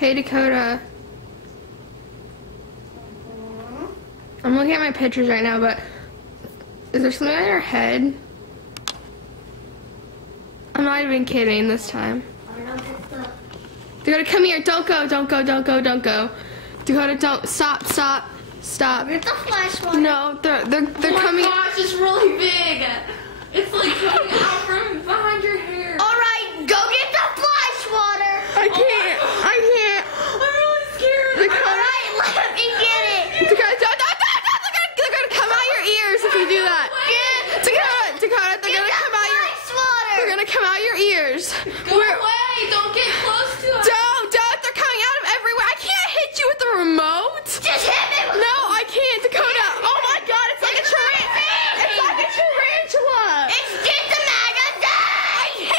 Hey, Dakota. I'm looking at my pictures right now, but is there something on your head? I'm not even kidding this time. Dakota, come here. Don't go, don't go, don't go, don't go. Dakota, don't. Stop, stop, stop. Get the flash one. No, they're coming. Oh my gosh, it's really big. It's like coming out from behind your hair. Alright, go get the flash water. I can't. I can't. I'm really scared. Dakota, Alright, let me get it. Dakota, they're gonna come out your ears if you do that. Dakota, they're gonna come out your. They're gonna come out your ears. Go away. Don't get close to us. Don't. They're coming out of everywhere. I can't hit you with the remote. Just hit me with No, I can't, Dakota. Oh my God, it's like a tarantula. It's like a tarantula. It's get the magazine.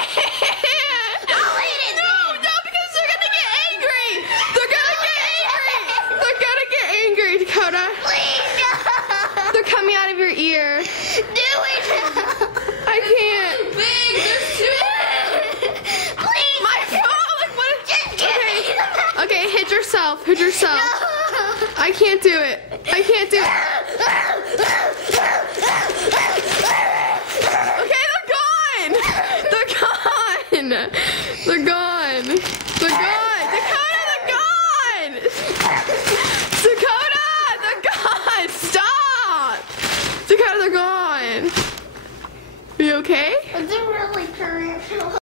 I'll eat it. No, because they're gonna get angry. They're gonna get angry. They're gonna get angry, Dakota. Please, no. They're coming out of your ear. Do it. I can't. Big. There's two. Please. My phone. Like what? Just give me the magazine. Okay, hit yourself. Hit yourself. No. I can't do it. I can't do it. Okay, they're gone. They're gone. They're gone. They're gone. Dakota, they're gone. Dakota, they're gone. Stop. Dakota, they're gone. Are you okay? Is it really tarantula?